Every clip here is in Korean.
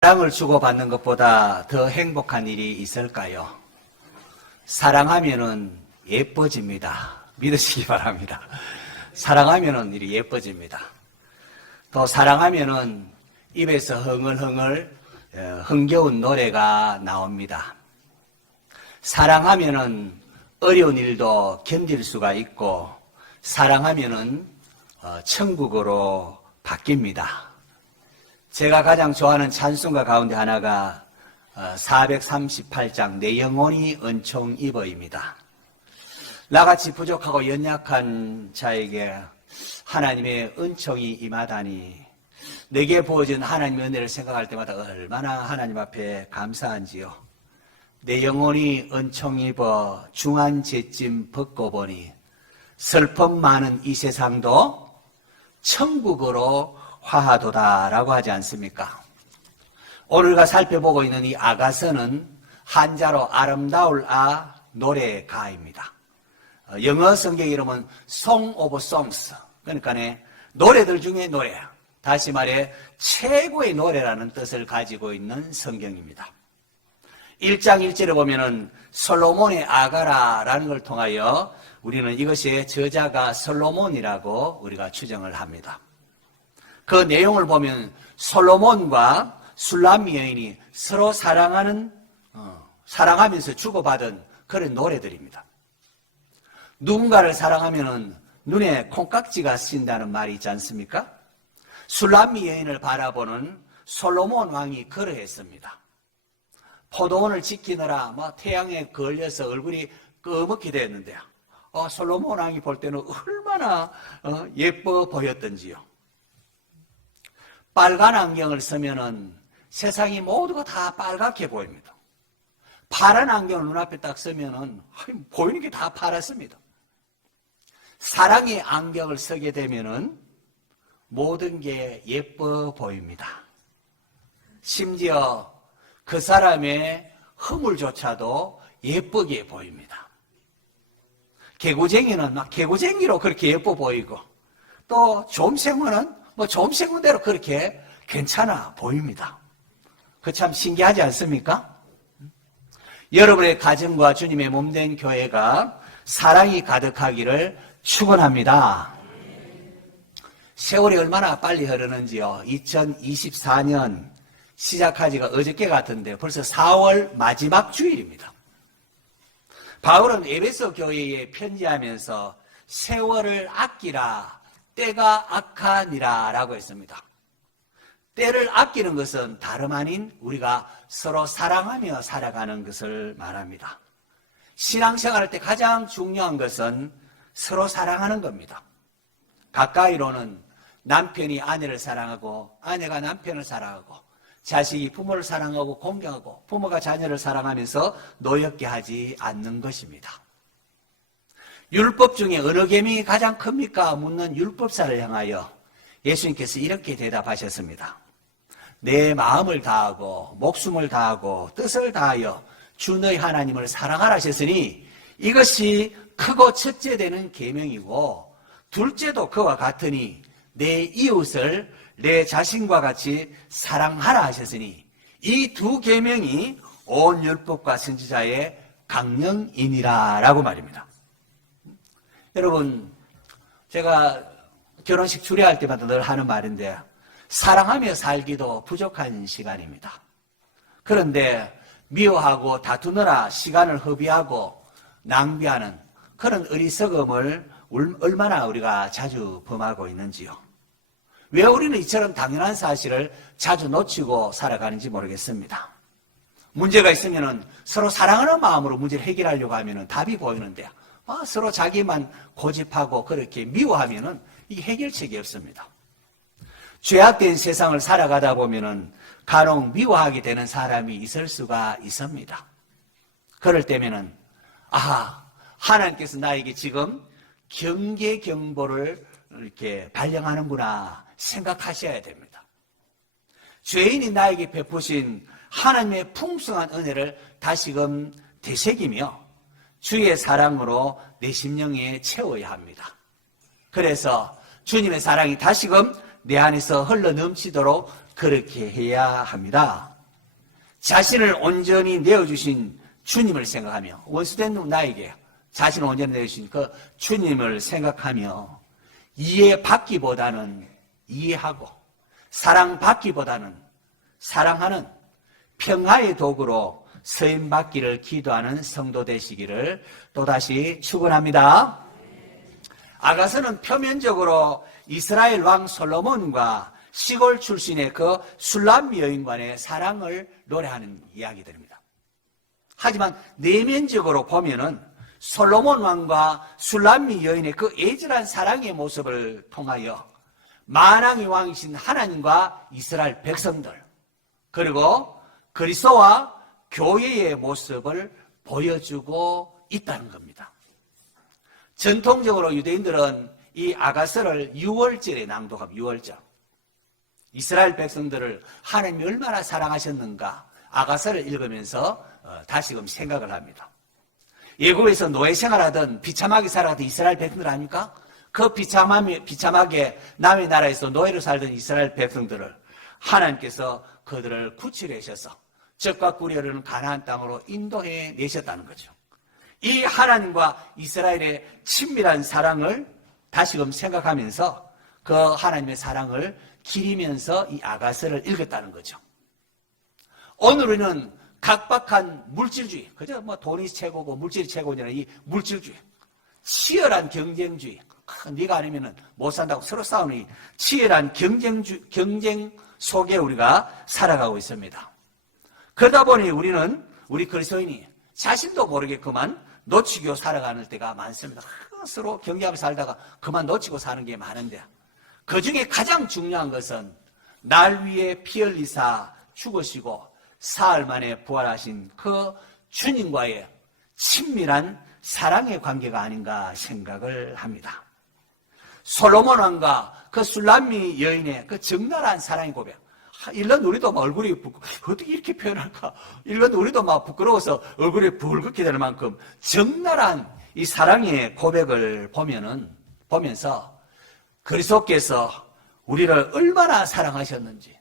사랑을 주고받는 것보다 더 행복한 일이 있을까요? 사랑하면은 예뻐집니다. 믿으시기 바랍니다. 사랑하면은 일이 예뻐집니다. 또 사랑하면은 입에서 흥얼흥얼 흥겨운 노래가 나옵니다. 사랑하면은 어려운 일도 견딜 수가 있고, 사랑하면은 천국으로 바뀝니다. 제가 가장 좋아하는 찬송가 가운데 하나가 438장 내 영혼이 은총 입어입니다. 나같이 부족하고 연약한 자에게 하나님의 은총이 임하다니, 내게 부어진 하나님의 은혜를 생각할 때마다 얼마나 하나님 앞에 감사한지요. 내 영혼이 은총 입어 중한 죄짐 벗고 보니 슬픔 많은 이 세상도 천국으로 화하도다라고 하지 않습니까? 오늘가 살펴보고 있는 이 아가서는 한자로 아름다울 노래가입니다. 영어 성경 이름은 Song of Songs, 그러니까 노래들 중에 노래, 다시 말해 최고의 노래라는 뜻을 가지고 있는 성경입니다. 1장 1절에 보면은 솔로몬의 아가라라는 걸 통하여 우리는 이것의 저자가 솔로몬이라고 우리가 추정을 합니다. 그 내용을 보면 솔로몬과 술람미 여인이 서로 사랑하면서 주고받은 그런 노래들입니다. 누군가를 사랑하면은 눈에 콩깍지가 씌인다는 말이 있지 않습니까? 술람미 여인을 바라보는 솔로몬 왕이 그러했습니다. 포도원을 지키느라 태양에 걸려서 얼굴이 꺼멓게 되었는데요. 솔로몬 왕이 볼 때는 얼마나 예뻐 보였던지요. 빨간 안경을 쓰면은 세상이 모두가 다 빨갛게 보입니다. 파란 안경을 눈앞에 딱 쓰면은 보이는 게 다 파랗습니다. 사랑의 안경을 쓰게 되면은 모든 게 예뻐 보입니다. 심지어 그 사람의 허물조차도 예쁘게 보입니다. 개구쟁이는 막 개구쟁이로 그렇게 예뻐 보이고, 또 좀생원은 좀생원대로 그렇게 괜찮아 보입니다. 그 참 신기하지 않습니까? 여러분의 가정과 주님의 몸된 교회가 사랑이 가득하기를 축원합니다. 세월이 얼마나 빨리 흐르는지요. 2024년 시작하지가 어저께 같은데 벌써 4월 마지막 주일입니다. 바울은 에베소 교회에 편지하면서 세월을 아끼라, 때가 악하니라 라고 했습니다. 때를 아끼는 것은 다름 아닌 우리가 서로 사랑하며 살아가는 것을 말합니다. 신앙생활할 때 가장 중요한 것은 서로 사랑하는 겁니다. 가까이로는 남편이 아내를 사랑하고, 아내가 남편을 사랑하고, 자식이 부모를 사랑하고 공경하고, 부모가 자녀를 사랑하면서 노엽게 하지 않는 것입니다. 율법 중에 어느 계명이 가장 큽니까? 묻는 율법사를 향하여 예수님께서 이렇게 대답하셨습니다. 내 마음을 다하고 목숨을 다하고 뜻을 다하여 주 너희 하나님을 사랑하라 하셨으니 이것이 크고 첫째 되는 계명이고, 둘째도 그와 같으니 내 이웃을 내 자신과 같이 사랑하라 하셨으니 이 두 계명이 온 율법과 선지자의 강령이니라 라고 말입니다. 여러분, 제가 결혼식 주례할 때마다 늘 하는 말인데, 사랑하며 살기도 부족한 시간입니다. 그런데 미워하고 다투느라 시간을 허비하고 낭비하는 그런 어리석음을 얼마나 우리가 자주 범하고 있는지요. 왜 우리는 이처럼 당연한 사실을 자주 놓치고 살아가는지 모르겠습니다. 문제가 있으면 서로 사랑하는 마음으로 문제를 해결하려고 하면 답이 보이는데, 서로 자기만 고집하고 그렇게 미워하면 이게 해결책이 없습니다. 죄악된 세상을 살아가다 보면 간혹 미워하게 되는 사람이 있을 수가 있습니다. 그럴 때면은 하나님께서 나에게 지금 경계 경보를 이렇게 발령하는구나 생각하셔야 됩니다. 죄인이 나에게 베푸신 하나님의 풍성한 은혜를 다시금 되새기며 주의 사랑으로 내 심령에 채워야 합니다. 그래서 주님의 사랑이 다시금 내 안에서 흘러 넘치도록 그렇게 해야 합니다. 자신을 온전히 내어주신 주님을 생각하며, 원수된 나에게 자신을 온전히 내어주신 그 주님을 생각하며 이해받기보다는 이해하고 사랑받기보다는 사랑하는 평화의 도구로 쓰임받기를 기도하는 성도 되시기를 또다시 축원합니다. 아가서는 표면적으로 이스라엘 왕 솔로몬과 시골 출신의 그 술람미 여인간의 사랑을 노래하는 이야기들입니다. 하지만 내면적으로 보면은 솔로몬 왕과 술람미 여인의 그 애절한 사랑의 모습을 통하여 만왕의 왕이신 하나님과 이스라엘 백성들, 그리고 그리스도와 교회의 모습을 보여주고 있다는 겁니다. 전통적으로 유대인들은 이 아가서를 6월절에 낭독합니다. 6월절. 이스라엘 백성들을 하나님이 얼마나 사랑하셨는가 아가서를 읽으면서 다시금 생각을 합니다. 예고에서 노예 생활하던 비참하게 살아가던 이스라엘 백성들 아닙니까? 그 비참하게 남의 나라에서 노예로 살던 이스라엘 백성들을 하나님께서 그들을 구출하셔서 적과 꿀이르는 가나안 땅으로 인도해 내셨다는 거죠. 이 하나님과 이스라엘의 친밀한 사랑을 다시금 생각하면서 그 하나님의 사랑을 기리면서 이 아가서를 읽었다는 거죠. 오늘 우리는 각박한 물질주의, 그저 뭐 돈이 최고고 물질이 최고냐 이 물질주의, 치열한 경쟁주의, 네가 아니면은 못 산다고 서로 싸우는 이 치열한 경쟁 속에 우리가 살아가고 있습니다. 그러다 보니 우리 그리스도인이 자신도 모르겠구만 놓치고 살아가는 때가 많습니다. 서로 경쟁하며 살다가 그만 놓치고 사는 게 많은데, 그 중에 가장 중요한 것은 날 위해 피 흘리사 죽으시고 사흘 만에 부활하신 그 주님과의 친밀한 사랑의 관계가 아닌가 생각을 합니다. 솔로몬 왕과 그 술람미 여인의 그 적나라한 사랑의 고백, 일론 우리도 막 얼굴이 어떻게 이렇게 표현할까? 일론 우리도 막 부끄러워서 얼굴이 붉게 될 만큼 적나라한 이 사랑의 고백을 보면서 그리스도께서 우리를 얼마나 사랑하셨는지,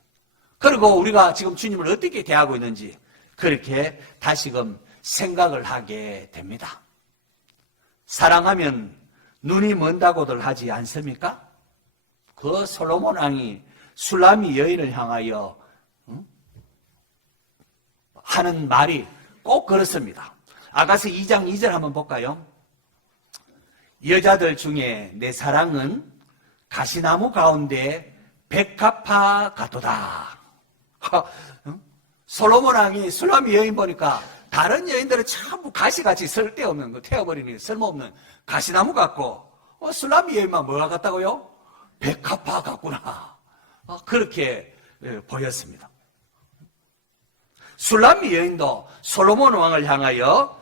그리고 우리가 지금 주님을 어떻게 대하고 있는지 그렇게 다시금 생각을 하게 됩니다. 사랑하면 눈이 먼다고들 하지 않습니까? 그 솔로몬 왕이 술람미 여인을 향하여 하는 말이 꼭 그렇습니다. 아가서 2장 2절 한번 볼까요? 여자들 중에 내 사랑은 가시나무 가운데 백합화 같도다. 솔로몬 왕이 술람미 여인 보니까 다른 여인들은 전부 가시같이 쓸데없는 거, 태워버리는 쓸모없는 가시나무 같고, 술람미 여인만 뭐가 같다고요? 백합화 같구나. 그렇게 보였습니다. 술람미 여인도 솔로몬 왕을 향하여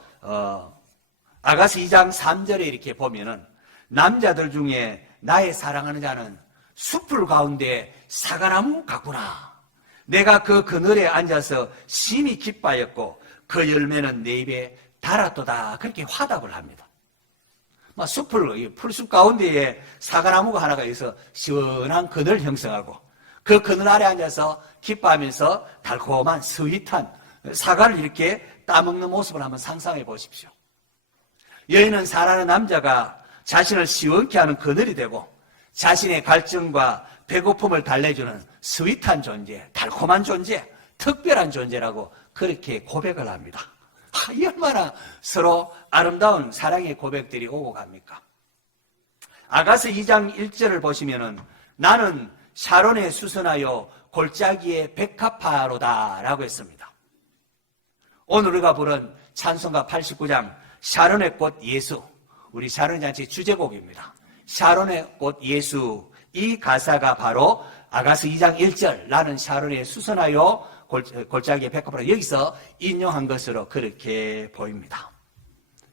아가서 2장 3절에 이렇게 보면은 남자들 중에 나의 사랑하는 자는 숲풀 가운데 사과나무 같구나. 내가 그 그늘에 앉아서 심히 기뻐하였고 그 열매는 내 입에 달았도다. 그렇게 화답을 합니다. 풀숲 가운데에 사과나무가 하나가 있어 시원한 그늘 형성하고 그 그늘 아래 앉아서 기뻐하면서 달콤한 스윗한 사과를 이렇게 따먹는 모습을 한번 상상해 보십시오. 여인은 사랑하는 남자가 자신을 시원케 하는 그늘이 되고 자신의 갈증과 배고픔을 달래주는 스윗한 존재, 달콤한 존재, 특별한 존재라고 그렇게 고백을 합니다. 이 얼마나 서로 아름다운 사랑의 고백들이 오고 갑니까? 아가서 2장 1절을 보시면은 나는 샤론에 수선하여 골짜기에 백합화로다 라고 했습니다. 오늘 우리가 부른 찬송가 89장 샤론의 꽃 예수, 우리 샤론 잔치 주제곡입니다. 샤론의 꽃 예수, 이 가사가 바로 아가서 2장 1절 나는 샤론에 수선하여 골짜기에 백합화로 여기서 인용한 것으로 그렇게 보입니다.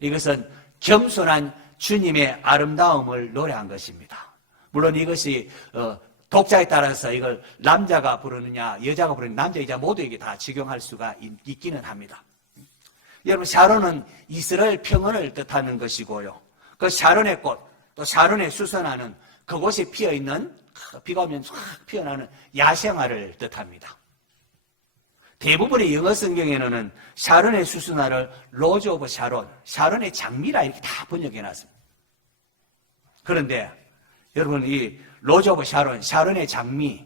이것은 겸손한 주님의 아름다움을 노래한 것입니다. 물론 이것이 독자에 따라서 이걸 남자가 부르느냐 여자가 부르느냐 남자 여자 모두에게 다 적용할 수가 있기는 합니다. 여러분 샤론은 이스라엘 평원을 뜻하는 것이고요. 그 샤론의 꽃 또 샤론에 수선하는 그곳에 피어있는 비가 오면 쫙 피어나는 야생화를 뜻합니다. 대부분의 영어 성경에는 샤론의 수수나를 로즈 오브 샤론, 샤론의 장미라 이렇게 다 번역해놨습니다. 그런데 여러분 이 로즈 오브 샤론, 샤론의 장미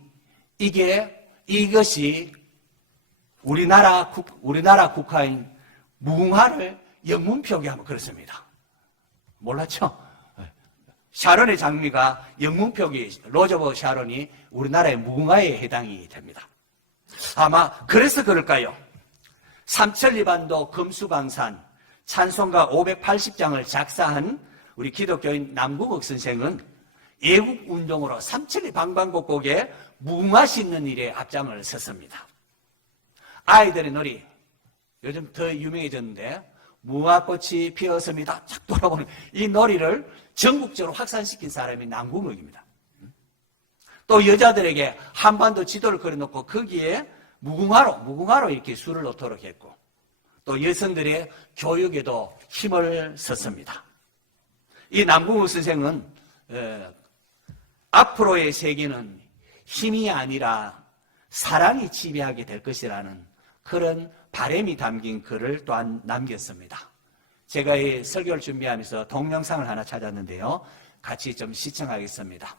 이것이 우리나라 국화인 무궁화를 영문표기하면 그렇습니다. 몰랐죠? 샤론의 장미가 영문표기 로즈 오브 샤론이 우리나라의 무궁화에 해당이 됩니다. 아마 그래서 그럴까요? 삼천리반도 금수강산 찬송가 580장을 작사한 우리 기독교인 남궁옥 선생은 애국운동으로 삼천리 방방곡곡에 무궁화 심는 일에 앞장을 섰습니다. 아이들의 놀이, 요즘 더 유명해졌는데 무궁화꽃이 피었습니다. 착 돌아보는 이 놀이를 전국적으로 확산시킨 사람이 남궁옥입니다. 또 여자들에게 한반도 지도를 그려놓고 거기에 무궁화로 이렇게 수를 놓도록 했고, 또 여성들의 교육에도 힘을 썼습니다. 이 남궁옥 선생은 앞으로의 세계는 힘이 아니라 사랑이 지배하게 될 것이라는 그런 바람이 담긴 글을 또한 남겼습니다. 제가 이 설교를 준비하면서 동영상을 하나 찾았는데요. 같이 좀 시청하겠습니다.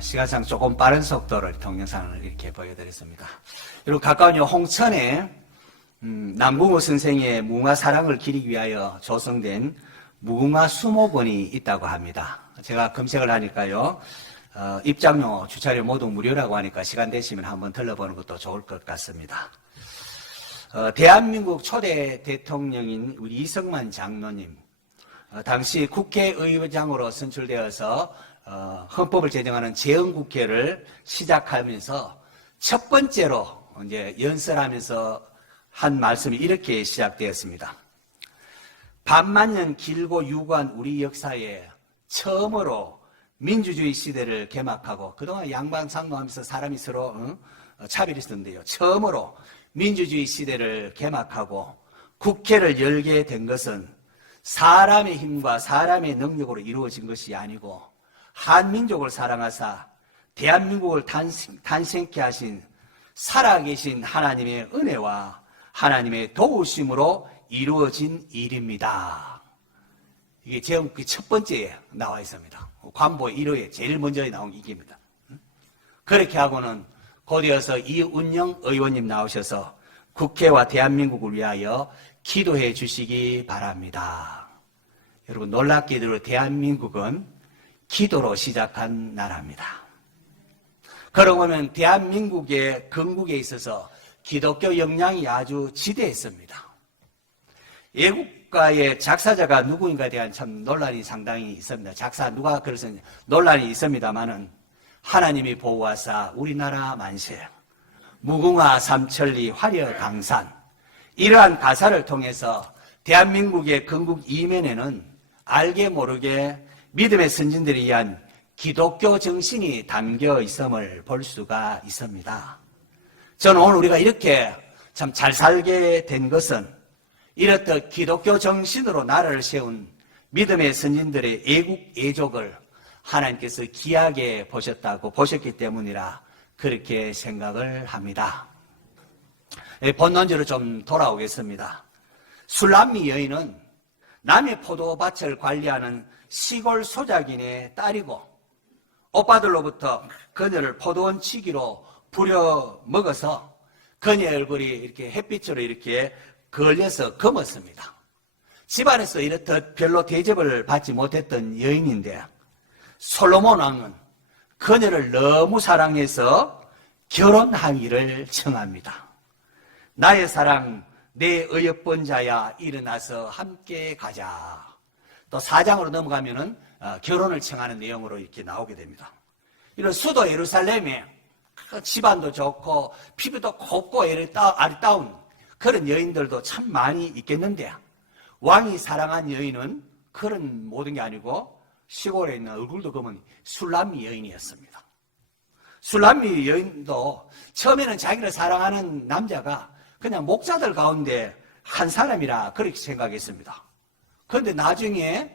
시간상 조금 빠른 속도로 동영상을 이렇게 보여드렸습니다. 그리고 가까운 홍천에 남궁옥 선생의 무궁화 사랑을 기리기 위하여 조성된 무궁화 수목원이 있다고 합니다. 제가 검색을 하니까요, 입장료, 주차료 모두 무료라고 하니까 시간 되시면 한번 들러보는 것도 좋을 것 같습니다. 대한민국 초대 대통령인 우리 이승만 장로님, 당시 국회의장으로 선출되어서 헌법을 제정하는 재헌국회를 시작하면서 첫 번째로 이제 연설하면서 한 말씀이 이렇게 시작되었습니다. 반만년 길고 유구한 우리 역사에 처음으로 민주주의 시대를 개막하고, 그동안 양방상노하면서 사람이 서로 차별했었는데요. 처음으로 민주주의 시대를 개막하고 국회를 열게 된 것은 사람의 힘과 사람의 능력으로 이루어진 것이 아니고 한민족을 사랑하사 대한민국을 탄생케 하신 살아계신 하나님의 은혜와 하나님의 도우심으로 이루어진 일입니다. 이게 제목의 첫 번째에 나와 있습니다. 관보 1호에 제일 먼저 나온 이게입니다. 그렇게 하고는 곧이어서 이운영 의원님 나오셔서 국회와 대한민국을 위하여 기도해 주시기 바랍니다. 여러분, 놀랍게도 대한민국은 기도로 시작한 나라입니다. 그러고는 대한민국의 건국에 있어서 기독교 영향이 아주 지대했습니다. 애국가의 작사자가 누구인가에 대한 참 논란이 상당히 있습니다. 작사 누가 그래서 논란이 있습니다만은, 하나님이 보호하사 우리나라 만세, 무궁화 삼천리 화려 강산, 이러한 가사를 통해서 대한민국의 건국 이면에는 알게 모르게 믿음의 선진들에 의한 기독교 정신이 담겨 있음을 볼 수가 있습니다. 저는 오늘 우리가 이렇게 참 잘 살게 된 것은 이렇듯 기독교 정신으로 나라를 세운 믿음의 선진들의 애국, 애족을 하나님께서 귀하게 보셨기 때문이라 그렇게 생각을 합니다. 본론적으로 좀 돌아오겠습니다. 술람미 여인은 남의 포도밭을 관리하는 시골 소작인의 딸이고, 오빠들로부터 그녀를 포도원 치기로 부려 먹어서 그녀의 얼굴이 이렇게 햇빛으로 이렇게 걸려서 검었습니다. 집안에서 이렇듯 별로 대접을 받지 못했던 여인인데, 솔로몬 왕은 그녀를 너무 사랑해서 결혼하기를 청합니다. 나의 사랑, 내 어여쁜 자야, 일어나서 함께 가자. 또 4장으로 넘어가면은 결혼을 청하는 내용으로 이렇게 나오게 됩니다. 이런 수도 예루살렘에 집안도 좋고 피부도 곱고 아리따운 그런 여인들도 참 많이 있겠는데, 왕이 사랑한 여인은 그런 모든 게 아니고 시골에 있는 얼굴도 검은 술람미 여인이었습니다. 술람미 여인도 처음에는 자기를 사랑하는 남자가 그냥 목자들 가운데 한 사람이라 그렇게 생각했습니다. 그런데 나중에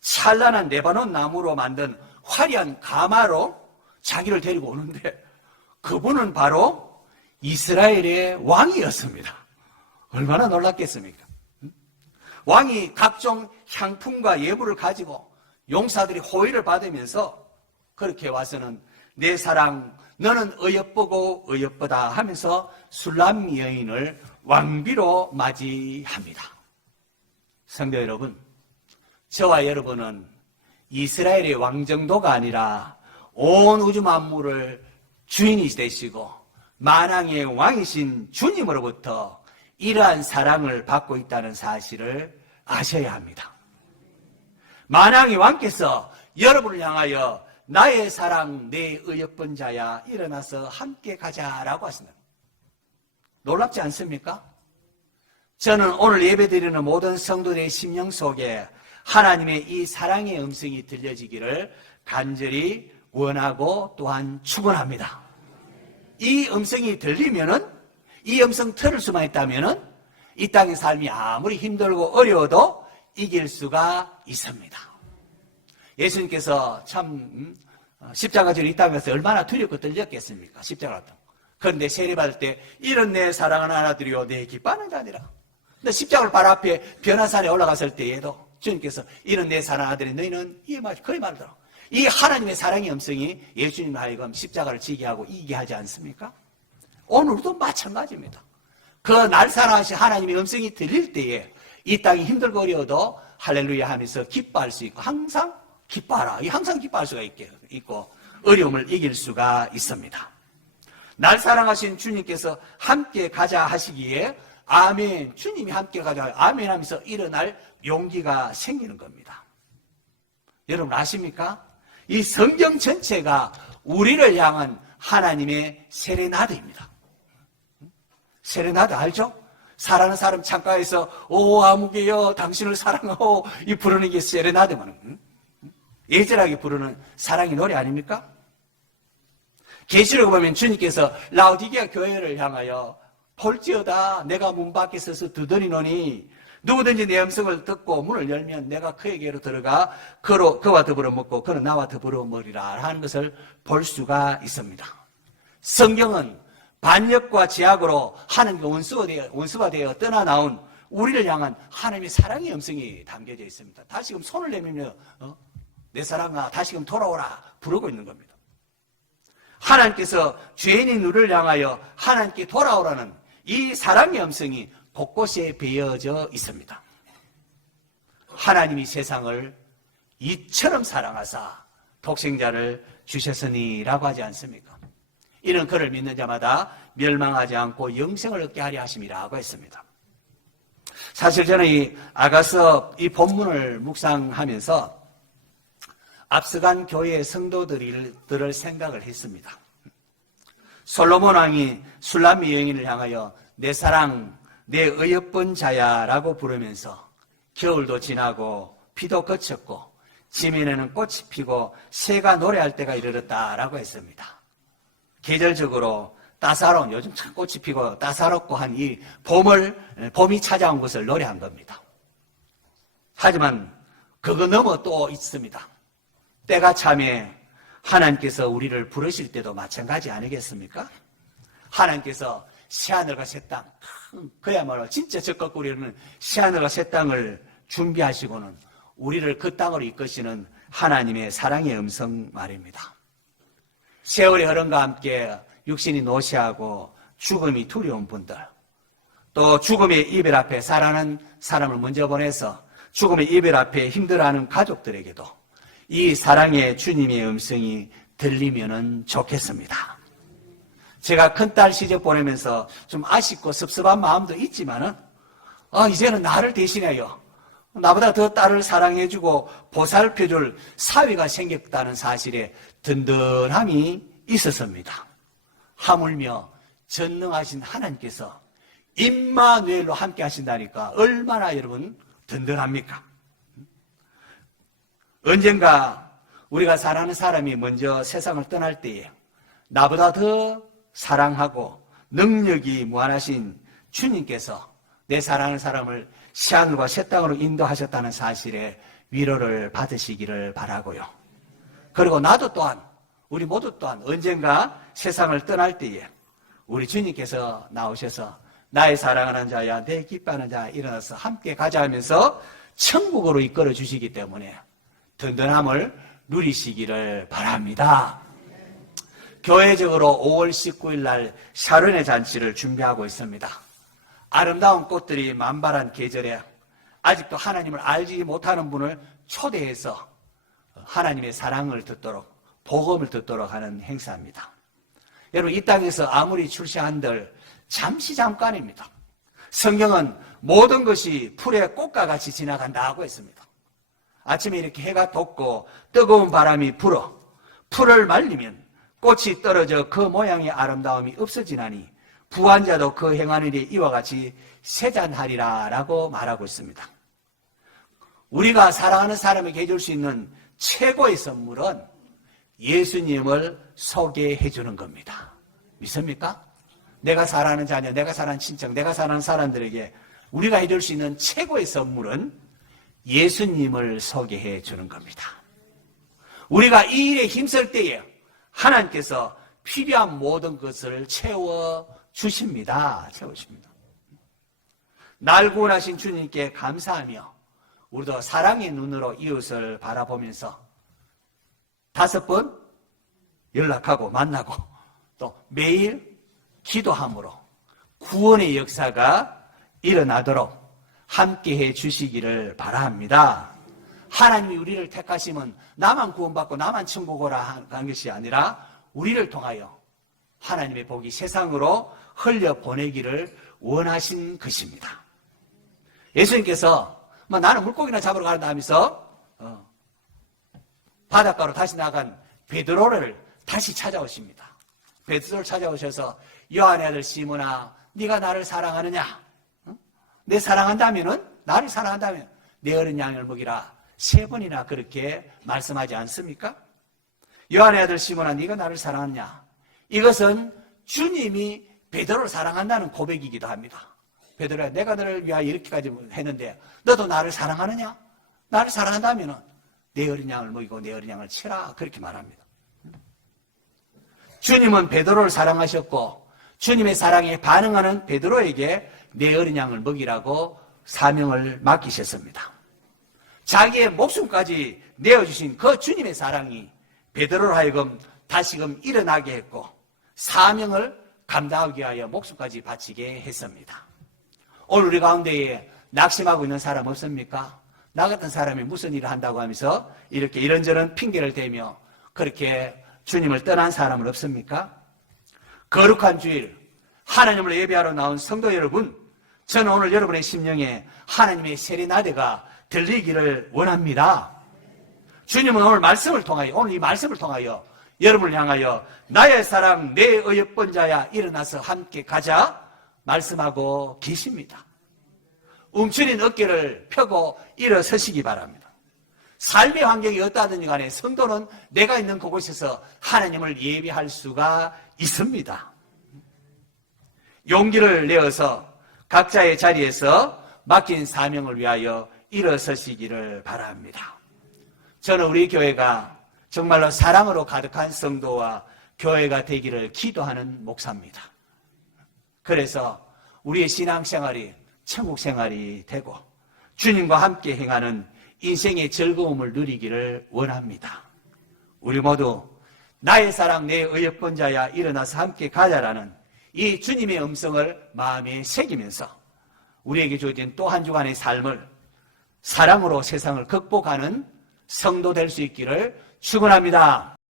찬란한 레바논 나무로 만든 화려한 가마로 자기를 데리고 오는데, 그분은 바로 이스라엘의 왕이었습니다. 얼마나 놀랐겠습니까? 왕이 각종 향품과 예물을 가지고 용사들이 호의를 받으면서 그렇게 와서는 내 사랑, 너는 어여쁘고 어여쁘다 하면서 술람미 여인을 왕비로 맞이합니다. 성도 여러분, 저와 여러분은 이스라엘의 왕 정도가 아니라 온 우주 만물을 주인이 되시고 만왕의 왕이신 주님으로부터 이러한 사랑을 받고 있다는 사실을 아셔야 합니다. 만왕의 왕께서 여러분을 향하여 나의 사랑, 내 어여쁜 자야, 일어나서 함께 가자라고 하십니다. 놀랍지 않습니까? 저는 오늘 예배드리는 모든 성도들의 심령 속에 하나님의 이 사랑의 음성이 들려지기를 간절히 원하고 또한 축원합니다. 이 음성이 들리면은, 이 음성 들을 수만 있다면은 이 땅의 삶이 아무리 힘들고 어려워도 이길 수가 있습니다. 예수님께서 참 십자가지로 이 땅에서 얼마나 두렵고 떨렸겠습니까? 십자가를 받고. 그런데 세례받을 때 이런 내 사랑하는 아들이요 내 기뻐하는 자니라. 근데 십자가를 발 앞에 변화산에 올라갔을 때에도 주님께서 이런 내 사랑하는 아들이 너희는 이에 맞지 그리 말더라. 이 하나님의 사랑의 음성이 예수님 하여금 십자가를 지게 하고 이기게 하지 않습니까? 오늘도 마찬가지입니다. 그 날 사랑하신 하나님의 음성이 들릴 때에 이 땅이 힘들고 어려워도 할렐루야 하면서 기뻐할 수 있고, 항상 기뻐하라. 항상 기뻐할 수가 있고, 어려움을 이길 수가 있습니다. 날 사랑하신 주님께서 함께 가자 하시기에 아멘, 주님이 함께 가자, 아멘 하면서 일어날 용기가 생기는 겁니다. 여러분 아십니까? 이 성경 전체가 우리를 향한 하나님의 세레나드입니다. 세레나드 알죠? 사랑하는 사람 창가에서 오 아무개여 당신을 사랑하오 이 부르는 게 세레나드만 예절하게 부르는 사랑의 노래 아닙니까? 계시록 보면 주님께서 라오디게아 교회를 향하여 볼지어다 내가 문 밖에 서서 두드리노니 누구든지 내 음성을 듣고 문을 열면 내가 그에게로 들어가 그와 더불어 먹고 그는 나와 더불어 먹으리라 하는 것을 볼 수가 있습니다. 성경은 반역과 제약으로 하나님과 원수가 되어 떠나 나온 우리를 향한 하나님의 사랑의 음성이 담겨져 있습니다. 다시금 손을 내밀며 내 사랑아 다시금 돌아오라 부르고 있는 겁니다. 하나님께서 죄인인 우리를 향하여 하나님께 돌아오라는 이 사랑의 음성이 곳곳에 배어져 있습니다. 하나님이 세상을 이처럼 사랑하사 독생자를 주셨으니라고 하지 않습니까? 이는 그를 믿는 자마다 멸망하지 않고 영생을 얻게 하려 하심이라고 했습니다. 사실 저는 이 아가서 이 본문을 묵상하면서 앞서간 교회의 성도들을 생각을 했습니다. 솔로몬 왕이 술람미 여인을 향하여 내 사랑, 내 어여쁜 자야 라고 부르면서 겨울도 지나고 비도 그쳤고 지면에는 꽃이 피고 새가 노래할 때가 이르렀다라고 했습니다. 계절적으로 따사로운 요즘 참 꽃이 피고 따사롭고 한 이 봄이 찾아온 것을 노래한 겁니다. 하지만 그거 넘어 또 있습니다. 때가 참에 하나님께서 우리를 부르실 때도 마찬가지 아니겠습니까? 하나님께서 새하늘과 새 땅, 그야말로 진짜 적극구리는 새하늘과 새 땅을 준비하시고는 우리를 그 땅으로 이끄시는 하나님의 사랑의 음성 말입니다. 세월의 흐름과 함께 육신이 노쇠하고 죽음이 두려운 분들, 또 죽음의 이별 앞에 사랑하는 사람을 먼저 보내서 죽음의 이별 앞에 힘들어하는 가족들에게도 이 사랑의 주님의 음성이 들리면 좋겠습니다. 제가 큰딸 시집 보내면서 좀 아쉽고 섭섭한 마음도 있지만은 이제는 나를 대신하여 나보다 더 딸을 사랑해주고 보살펴줄 사위가 생겼다는 사실에 든든함이 있었습니다. 하물며 전능하신 하나님께서 임마누엘로 함께 하신다니까 얼마나 여러분 든든합니까? 언젠가 우리가 사랑하는 사람이 먼저 세상을 떠날 때에 나보다 더 사랑하고 능력이 무한하신 주님께서 내 사랑하는 사람을 새하늘과 새 땅으로 인도하셨다는 사실에 위로를 받으시기를 바라고요. 그리고 나도 또한 우리 모두 또한 언젠가 세상을 떠날 때에 우리 주님께서 나오셔서 나의 사랑하는 자야 내 기뻐하는 자 일어나서 함께 가자 하면서 천국으로 이끌어 주시기 때문에 든든함을 누리시기를 바랍니다. 교회적으로 5월 19일 날 샤론의 잔치를 준비하고 있습니다. 아름다운 꽃들이 만발한 계절에 아직도 하나님을 알지 못하는 분을 초대해서 하나님의 사랑을 듣도록 복음을 듣도록 하는 행사입니다. 여러분 이 땅에서 아무리 출세한들 잠깐입니다. 성경은 모든 것이 풀의 꽃과 같이 지나간다고 했습니다. 아침에 이렇게 해가 돋고 뜨거운 바람이 불어 풀을 말리면 꽃이 떨어져 그 모양의 아름다움이 없어지나니 부한 자도 그 행하는 일이 이와 같이 세잔하리라 라고 말하고 있습니다. 우리가 사랑하는 사람에게 해줄 수 있는 최고의 선물은 예수님을 소개해 주는 겁니다. 믿습니까? 내가 사랑하는 자녀, 내가 사랑하는 친척, 내가 사랑하는 사람들에게 우리가 해줄 수 있는 최고의 선물은 예수님을 소개해 주는 겁니다. 우리가 이 일에 힘쓸 때에 하나님께서 필요한 모든 것을 채워주십니다. 채우십니다. 날 구원하신 주님께 감사하며 우리도 사랑의 눈으로 이웃을 바라보면서 5번 연락하고 만나고 또 매일 기도함으로 구원의 역사가 일어나도록 함께해 주시기를 바랍니다. 하나님이 우리를 택하시면 나만 구원받고 나만 천국 오라 한 것이 아니라 우리를 통하여 하나님의 복이 세상으로 흘려보내기를 원하신 것입니다. 예수님께서 나는 물고기나 잡으러 간다 하면서 바닷가로 다시 나간 베드로를 다시 찾아오십니다. 베드로를 찾아오셔서 요한의 아들 시몬아, 네가 나를 사랑하느냐? 내 사랑한다면은, 나를 사랑한다면 내 어린 양을 먹이라. 3번이나 그렇게 말씀하지 않습니까? 요한의 아들 시몬아, 네가 나를 사랑하느냐? 이것은 주님이 베드로를 사랑한다는 고백이기도 합니다. 베드로야, 내가 너를 위하여 이렇게까지 했는데 너도 나를 사랑하느냐? 나를 사랑한다면 내 어린 양을 먹이고 내 어린 양을 치라. 그렇게 말합니다. 주님은 베드로를 사랑하셨고 주님의 사랑에 반응하는 베드로에게 내 어린 양을 먹이라고 사명을 맡기셨습니다. 자기의 목숨까지 내어주신 그 주님의 사랑이 베드로로 하여금 다시금 일어나게 했고 사명을 감당하기 위하여 목숨까지 바치게 했습니다. 오늘 우리 가운데에 낙심하고 있는 사람 없습니까? 나 같은 사람이 무슨 일을 한다고 하면서 이렇게 이런저런 핑계를 대며 그렇게 주님을 떠난 사람은 없습니까? 거룩한 주일 하나님을 예배하러 나온 성도 여러분, 저는 오늘 여러분의 심령에 하나님의 세레나데가 들리기를 원합니다. 주님은 오늘 말씀을 통하여, 오늘 이 말씀을 통하여 여러분을 향하여 나의 사랑 내 어여쁜 자야 일어나서 함께 가자 말씀하고 계십니다. 움츠린 어깨를 펴고 일어서시기 바랍니다. 삶의 환경이 어떠하든지 간에 성도는 내가 있는 그곳에서 하나님을 예배할 수가 있습니다. 용기를 내어서 각자의 자리에서 맡긴 사명을 위하여 일어서시기를 바랍니다. 저는 우리 교회가 정말로 사랑으로 가득한 성도와 교회가 되기를 기도하는 목사입니다. 그래서 우리의 신앙생활이 천국생활이 되고 주님과 함께 행하는 인생의 즐거움을 누리기를 원합니다. 우리 모두 나의 사랑 내 어여쁜 자야 일어나서 함께 가자라는 이 주님의 음성을 마음에 새기면서 우리에게 주어진 또 한 주간의 삶을 사랑으로 세상을 극복하는 성도 될 수 있기를 축원합니다.